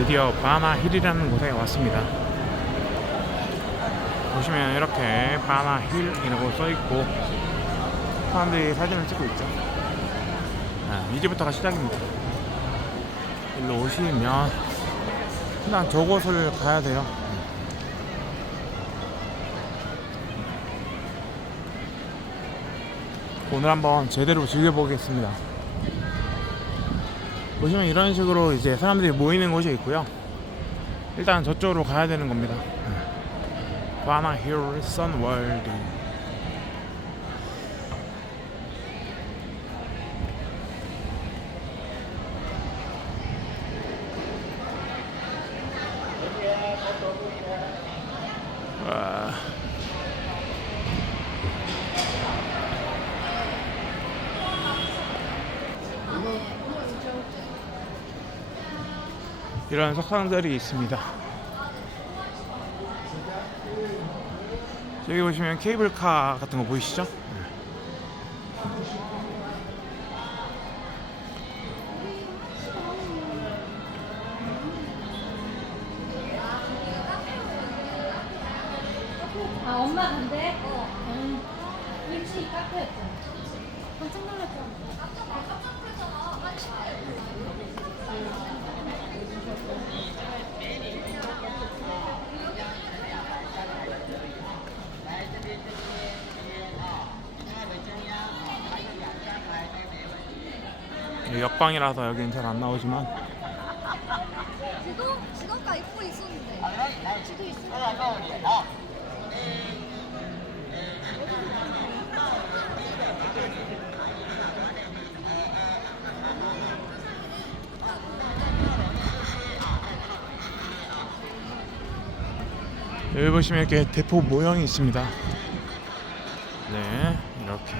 드디어 바나 힐이라는 곳에 왔습니다. 보시면 이렇게 바나 힐이라고 써 있고 사람들이 사진을 찍고 있죠. 아, 이제부터가 시작입니다. 일로 오시면 일단 저곳을 가야 돼요. 오늘 한번 제대로 즐겨보겠습니다. 보시면 이런 식으로 이제 사람들이 모이는 곳이 있고요. 일단 저쪽으로 가야 되는 겁니다. 바나 힐 선월드. 와. 이런 석상들이 있습니다. 저기 보시면 케이블카 같은 거 보이시죠? 아 엄마 간대? 어. 응. 일치 카페였잖아. 깜짝 놀랐잖아. 역광이라서 여기는 잘 안 나오지만 지도 지도가 입고 있었는데. 지도 있어. 여기 보시면 이렇게 대포 모형이 있습니다. 네, 이렇게